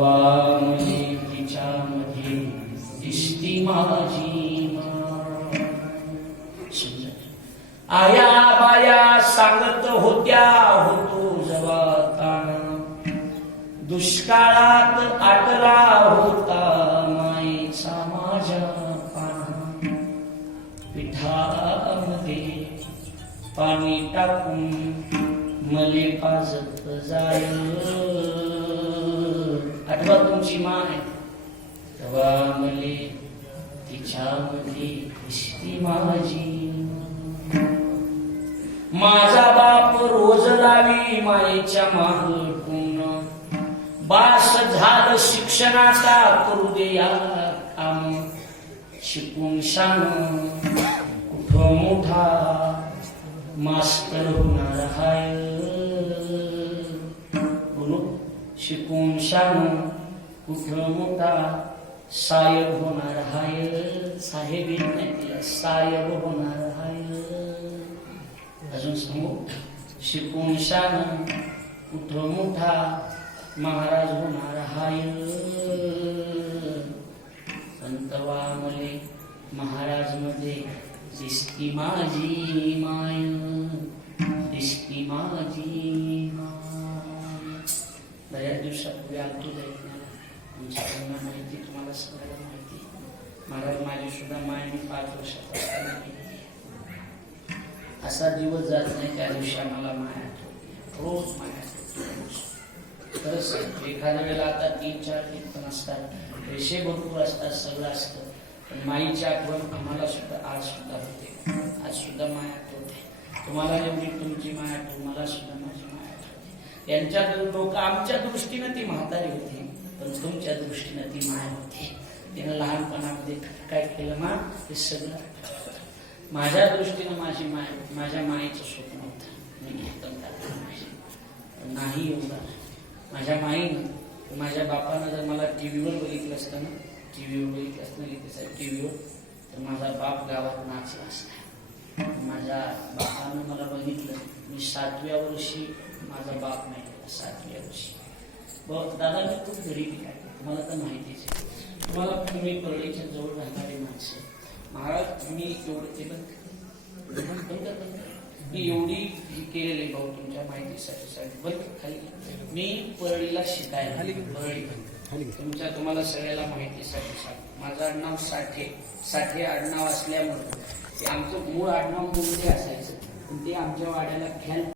तवा मने तिच्यामध्ये दिसती माझी आया बाया सांगत होत्या होतो जवाताना दुष्काळात आटला होता मायेचा माझ्या पिठामध्ये पाणी टाकून मले पाजत जाय आठवा तुमची माय तेव्हा मले तिच्यामध्ये दिसती माझी माझा बाप रोज लावी मायेच्या मागून बास झालं शिक्षणाचा करू दे या काम. शिकून शान कुठं मोठा मास्तर होणार हाय? शिकून शान मोठा. सायब होणार हाय साहेब सायब होणार हाय. अजून सांगू? शिकून शान कुठं मोठा. महाराज होणार हाय. संतवा मले महाराजमध्ये दिसती माझी माय. दिसती माझी माय. बऱ्याच दिवसापूर्वी आलतो जायला आमच्या त्यांना माहिती तुम्हाला सगळ्याला माहिती. महाराज माझी सुद्धा माय मी पाच वर्षापासून असा दिवस जात नाही त्या दिवशी आम्हाला माया आठवते. रोज माया आठवते. रोज. खरंच एखाद्या वेळेला आता तीन चार तीन पण असतात. पैसे भरपूर असतात सगळं असतं. पण माईची आठवण आम्हाला सुद्धा आज सुद्धा होते. आज सुद्धा माया आठवते. तुम्हाला जेवढी तुमची माया आठवते मला सुद्धा माझी माया त्यांच्या लोक आमच्या दृष्टीनं ती म्हातारी होती पण तुमच्या दृष्टीनं ती माय होती. तिनं लहानपणामध्ये काय केलं मा हे सगळं माझ्या दृष्टीनं माझी माय माझ्या मायेचं स्वप्न होतं. मी घेतलं माझी नाही एवढं. माझ्या माईनं माझ्या बापानं जर मला टी व्हीवर बघितलं असतं ना टी व्हीवर बघितलं असतं ना टी व्हीवर तर माझा बाप गावात नाचला असता. माझ्या बापानं मला बघितलं मी सातव्या वर्षी माझा बाप नाही केला सातव्या वर्षी. बघ दादा मी खूप गरीबी आहे तुम्हाला तर माहितीच आहे. तुम्हाला मी परळीच्या जवळ राहणारी माणसं. महाराज मी एवढं कर. मी एवढी ही केलेली भाऊ तुमच्या माहितीसाठी कर, खाली. मी परळीला शिकायला परळी. तुमच्या तुम्हाला सगळ्याला माहितीसाठी सांग माझं आडनाव साठे. साठे आडनाव असल्यामुळे आमचं मूळ आडनाव मुंडे असायचं? पण ते आमच्या वाड्याला ख्याल